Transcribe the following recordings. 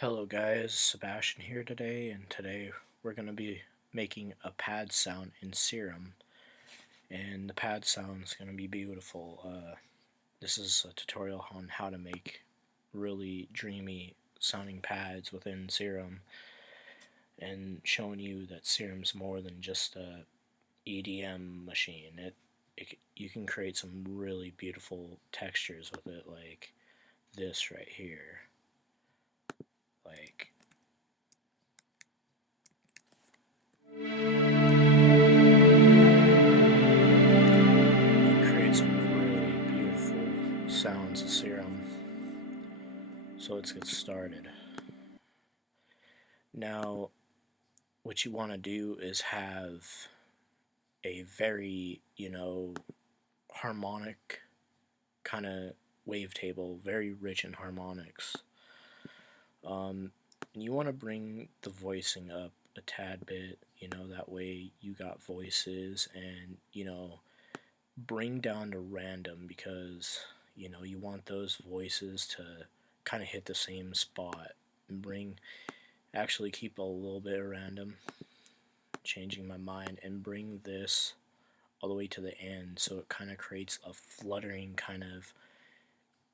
Hello guys, Sebastian here today, and today we're going to be making a pad sound in Serum, and the pad sound is going to be beautiful. This is a tutorial on how to make really dreamy sounding pads within Serum, and showing you that Serum's more than just a EDM machine. You can create some really beautiful textures with it, like this right here. Like create some really beautiful sounds of Serum. So let's get started. Now, what you want to do is have a very, harmonic kind of wavetable, very rich in harmonics. And you want to bring the voicing up a tad bit, that way you got voices, and, bring down to random, because you want those voices to kind of hit the same spot, and actually keep a little bit of random, changing my mind, and bring this all the way to the end, so it kind of creates a fluttering kind of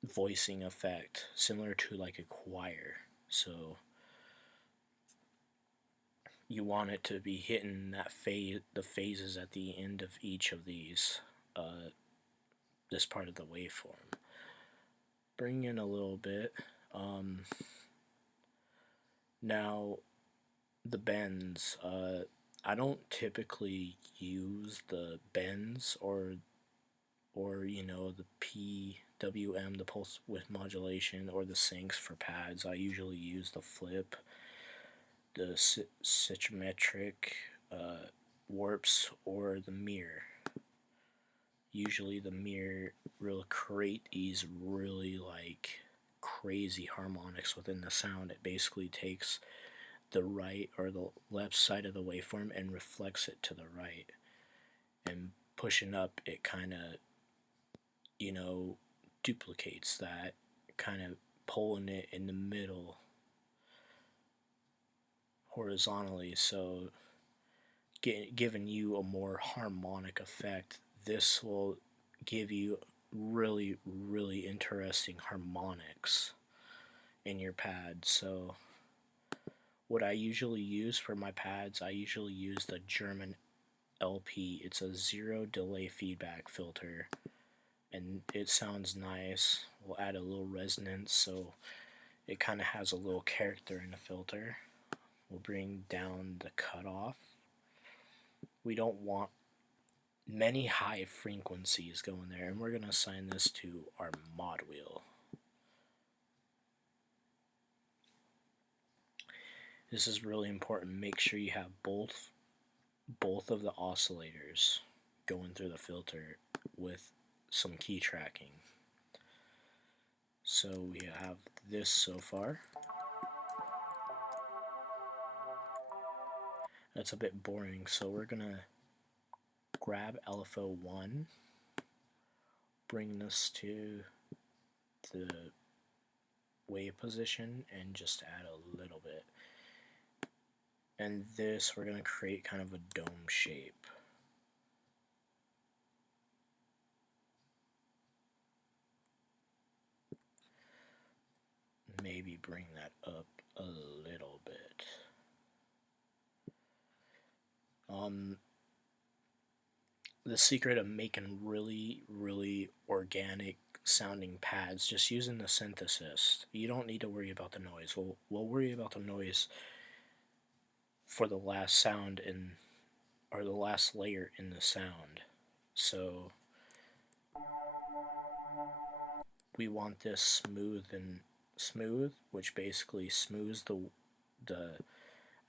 voicing effect, similar to like a choir. So you want it to be hitting the phases at the end of each of these, this part of the waveform. Bring in a little bit. Now, the bends. I don't typically use the bends or the PWM, the pulse width modulation, or the sinks for pads. I usually use the flip, the symmetric warps, or the mirror. Usually the mirror will create these really like crazy harmonics within the sound. It basically takes the right or the left side of the waveform and reflects it to the right, and pushing up it kind of duplicates that, kind of pulling it in the middle horizontally, so giving you a more harmonic effect. This will give you really interesting harmonics in your pad. So what I usually use for my pads, I usually use the German LP. It's a zero delay feedback filter, and it sounds nice. We'll add a little resonance, so it kind of has a little character in the filter. We'll bring down the cutoff. We don't want many high frequencies going there, and we're going to assign this to our mod wheel. This is really important. Make sure you have both of the oscillators going through the filter with some key tracking. So we have this so far. That's a bit boring, so we're gonna grab LFO 1, bring this to the wave position, and just add a little bit. And this, we're gonna create kind of a dome shape. Maybe bring that up a little bit. The secret of making really organic sounding pads, just using the synthesis. You don't need to worry about the noise. We'll worry about the noise for the last sound or the last layer in the sound. So we want this smooth, which basically smooths the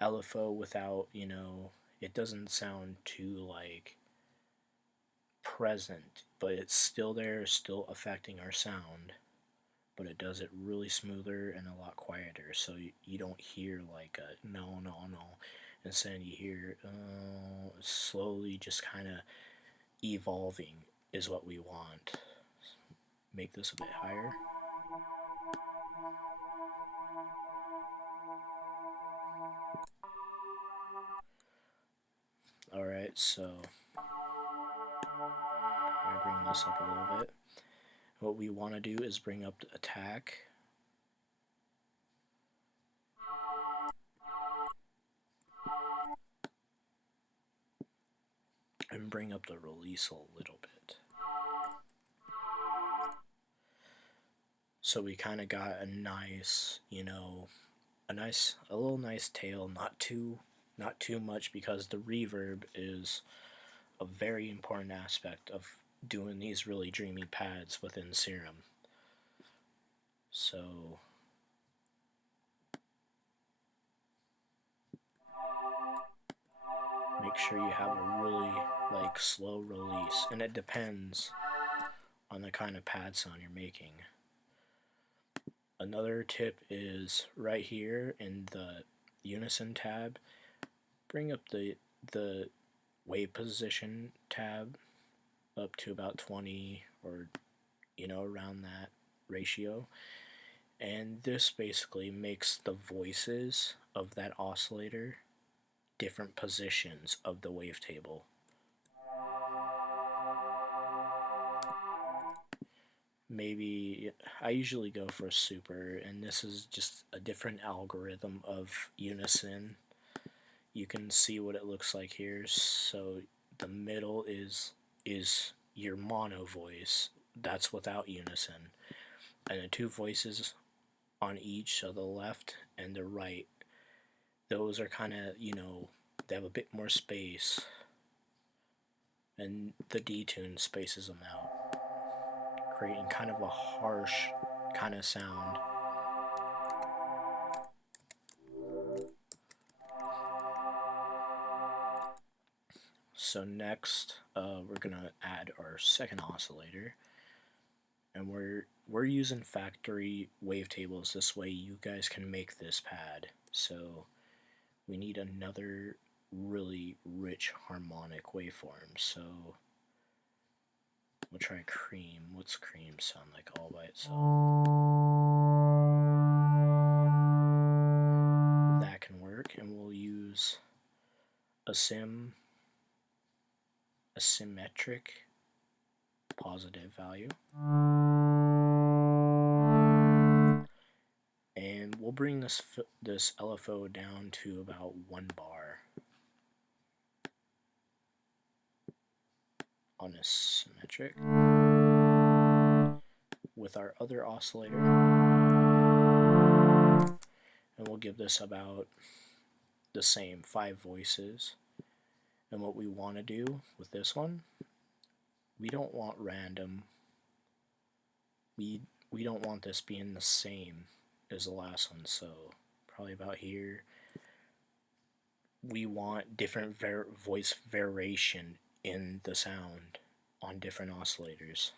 LFO without, it doesn't sound too like present, but it's still there, still affecting our sound, but it does it really smoother and a lot quieter, so you don't hear like a no. Instead you hear slowly just kind of evolving is what we want. Make this a bit higher. Alright, so I bring this up a little bit. What we want to do is bring up the attack. And bring up the release a little bit. So we kind of got a nice, you know, a little nice tail, not too much, because the reverb is a very important aspect of doing these really dreamy pads within Serum. So make sure you have a really like slow release, and it depends on the kind of pad sound you're making. Another tip is right here in the Unison tab, bring up the wave position tab up to about 20, or you know, around that ratio, and this basically makes the voices of that oscillator different positions of the wavetable. Maybe I usually go for super, and this is just a different algorithm of Unison. You can see what it looks like here. So the middle is your mono voice, that's without Unison, and the two voices on each, so the left and the right, those are kind of, you know, they have a bit more space, and the detune spaces them out, creating kind of a harsh kind of sound. So next, we're gonna add our second oscillator, and we're using factory wavetables. This way, you guys can make this pad. So we need another really rich harmonic waveform. So we'll try cream. What's cream sound like all by itself? That can work, and we'll use a symmetric positive value, and we'll bring this LFO down to about 1 bar on a symmetric. With our other oscillator, and we'll give this about the same 5 voices. And what we want to do with this one, we don't want random. We don't want this being the same as the last one, so probably about here. We want different voice variation in the sound on different oscillators.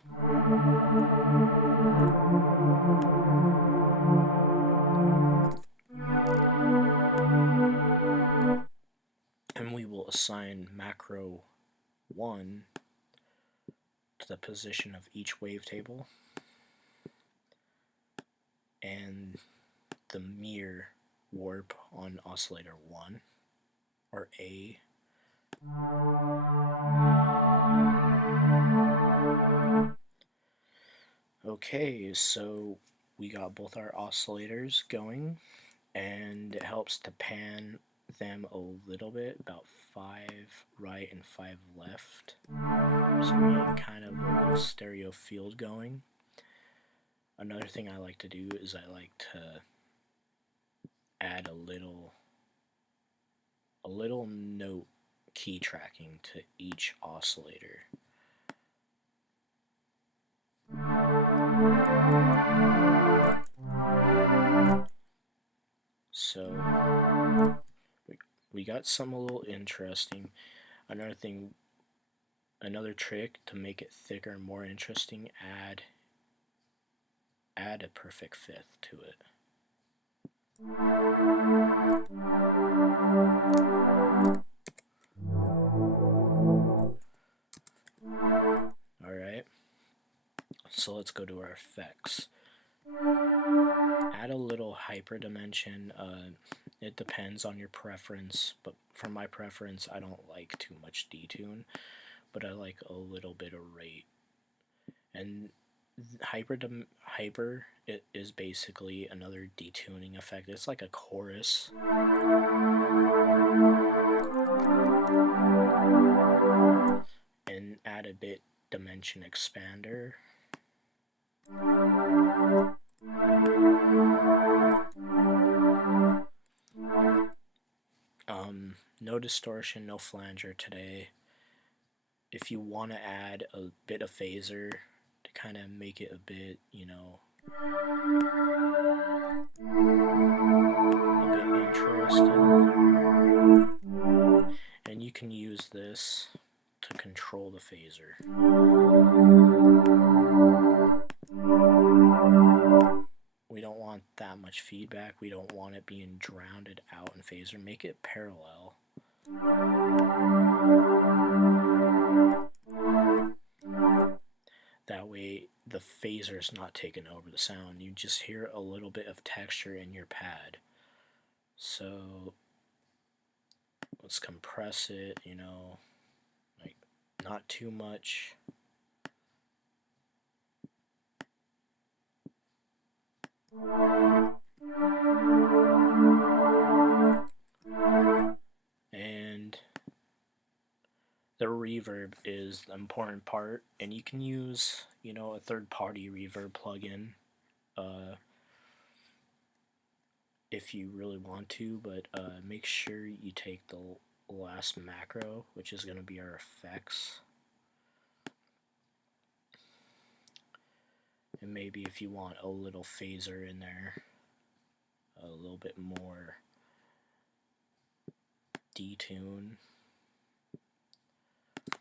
And we will assign macro 1 to the position of each wavetable, and the mirror warp on oscillator 1, or A. Okay, so we got both our oscillators going, and it helps to pan them a little bit, about 5 right and 5 left, so we're getting kind of a little stereo field going. Another thing I like to do is I like to add a little note key tracking to each oscillator. So we got some a little interesting. Another trick to make it thicker and more interesting, add a perfect fifth to it. Alright, so let's go to our effects. Add a little hyperdimension. It depends on your preference, but for my preference, I don't like too much detune, but I like a little bit of rate. And hyper it is basically another detuning effect. It's like a chorus. And add a bit dimension expander. No distortion, no flanger today. If you want to add a bit of phaser to kind of make it a bit, you know, a bit interesting, and you can use this to control the phaser. We don't want that much feedback. We don't want it being drowned out in phaser. Make it parallel. That way the phaser is not taking over the sound. You just hear a little bit of texture in your pad. So let's compress it, you know, like not too much. And the reverb is the important part, and you can use, you know, a third-party reverb plugin if you really want to, but make sure you take the last macro, which is going to be our effects. And maybe if you want a little phaser in there, a little bit more detune.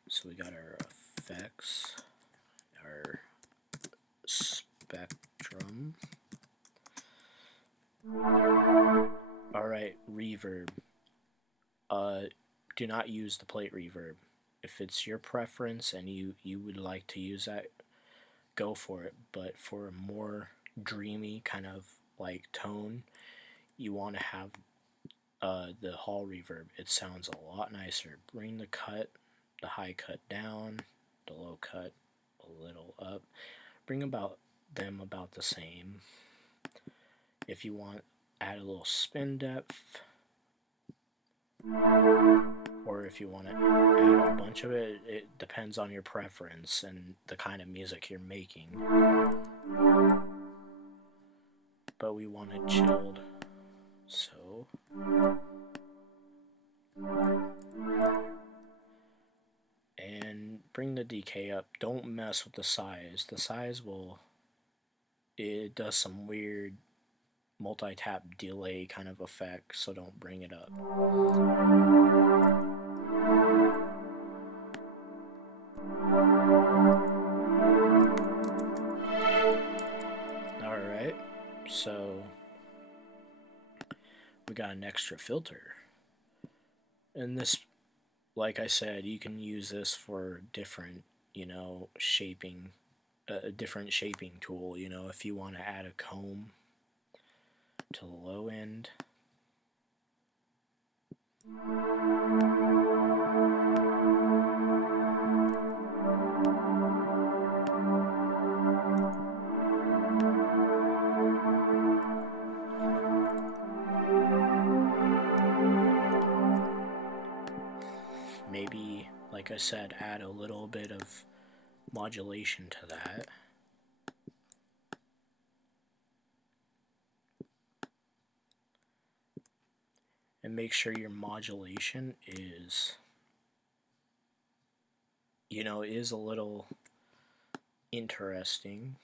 So we got our effects, our spectrum. Alright, reverb. Do not use the plate reverb. If it's your preference and you would like to use that, go for it. But for a more dreamy kind of like tone, you want to have the hall reverb. It sounds a lot nicer. Bring the high cut down, the low cut a little up. Bring them about the same. If you want, add a little spin depth, or if you want to add a bunch of it, it depends on your preference and the kind of music you're making. But we want it chilled, so and bring the decay up. Don't mess with the size. The size it does some weird multi-tap delay kind of effect, so don't bring it up. Alright, so we got an extra filter. And this, like I said, you can use this for different, you know, shaping, a different shaping tool, you know, if you want to add a comb to the low end. Maybe, like I said, add a little bit of modulation to that. And make sure your modulation is, you know, is a little interesting.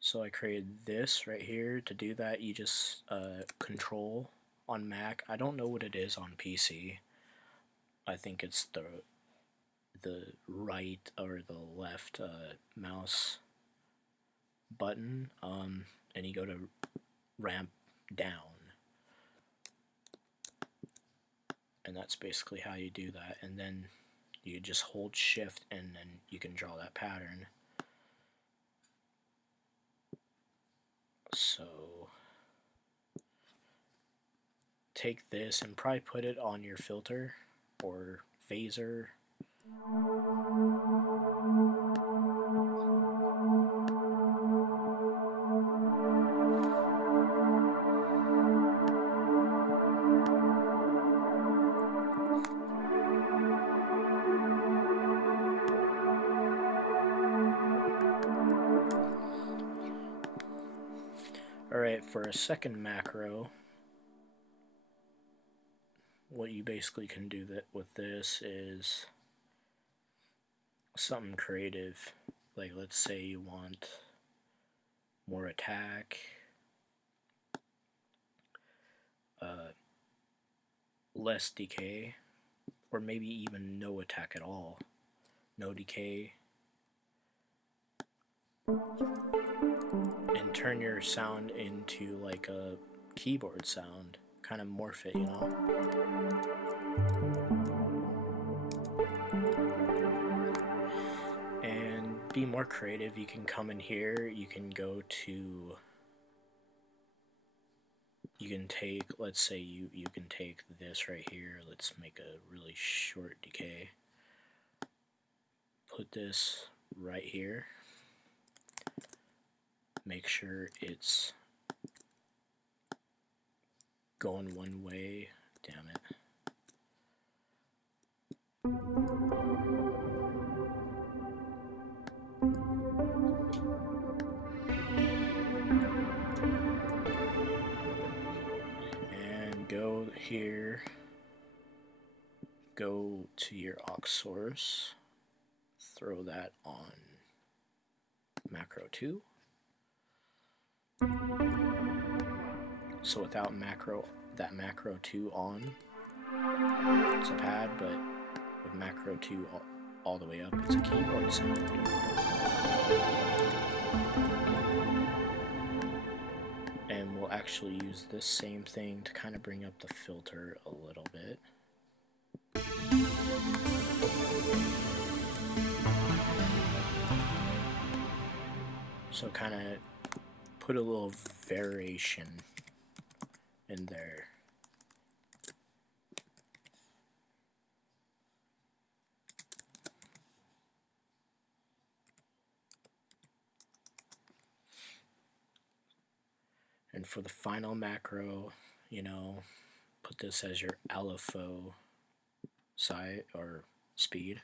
So I created this right here. To do that, you just control on Mac. I don't know what it is on PC. I think it's the right or the left mouse button, and you go to ramp down, and that's basically how you do that. And then you just hold shift and then you can draw that pattern. So take this and probably put it on your filter or phaser. Alright, for a second macro, what you basically can do with this is something creative. Like, let's say you want more attack, less decay, or maybe even no attack at all. No decay. And turn your sound into like a keyboard sound. Kind of morph it, you know? And be more creative. You can come in here, you can go to, you can take, let's say you can take this right here, let's make a really short decay. Put this right here. Make sure it's going one way. Damn it. And go here, go to your aux source, throw that on macro 2. So without that macro 2 on, it's a pad, but with macro 2 all the way up, it's a keyboard sound. And we'll actually use this same thing to kind of bring up the filter a little bit. So kind of put a little variation in there. And for the final macro, you know, put this as your LFO side or speed.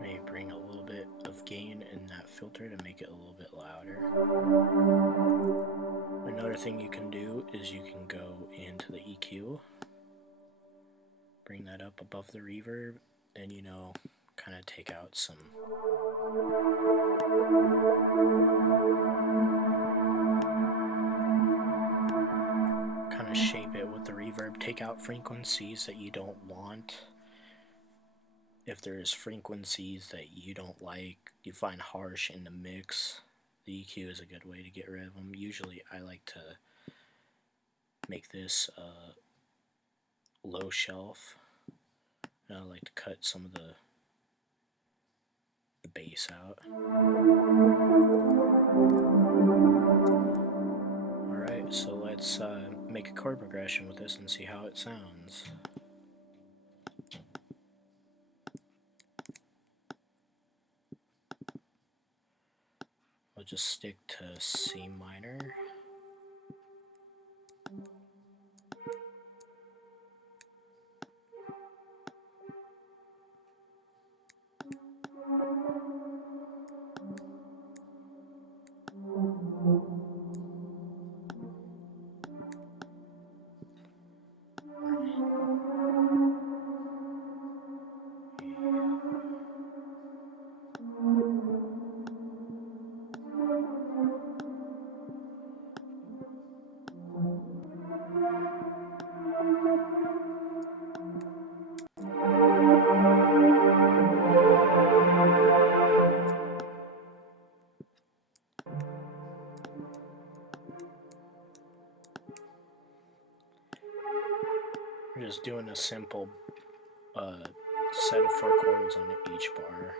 Maybe bring a little bit of gain in that filter to make it a little bit louder. Another thing you can do is you can go into the EQ, bring that up above the reverb, and you know, kind of take out some kind of shape it with the reverb, take out frequencies that you don't want. If there's frequencies that you don't like, you find harsh in the mix, the EQ is a good way to get rid of them. Usually I like to make this low shelf, and I like to cut some of the bass out. Alright, so let's make a chord progression with this and see how it sounds. I'll just stick to C minor. We're just doing a simple set of 4 chords on each bar.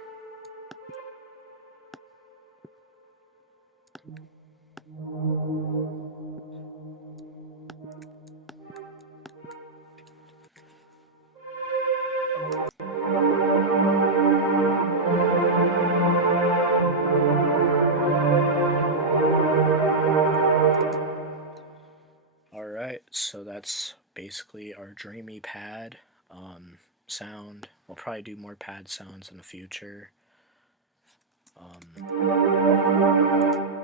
Alright, so that's basically our Dreamy pad sound. We'll probably do more pad sounds in the future.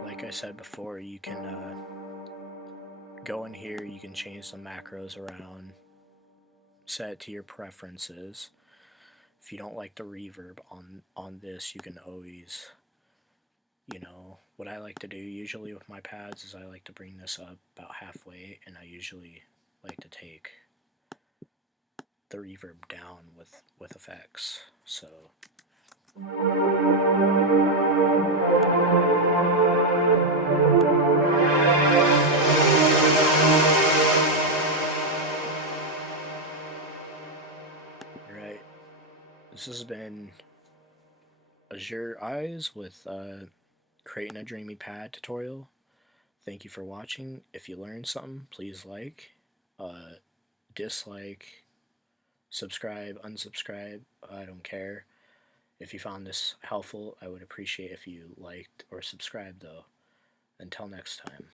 Like I said before, you can go in here, you can change some macros around, set it to your preferences. If you don't like the reverb on this, you can always, what I like to do usually with my pads is I like to bring this up about halfway, and I usually like to take the reverb down with effects. So alright, this has been Azure Eyes with creating a Dreamy pad tutorial. Thank you for watching. If you learned something, please like, dislike, subscribe, unsubscribe. I don't care. If you found this helpful, I would appreciate if you liked or subscribed though. Until next time.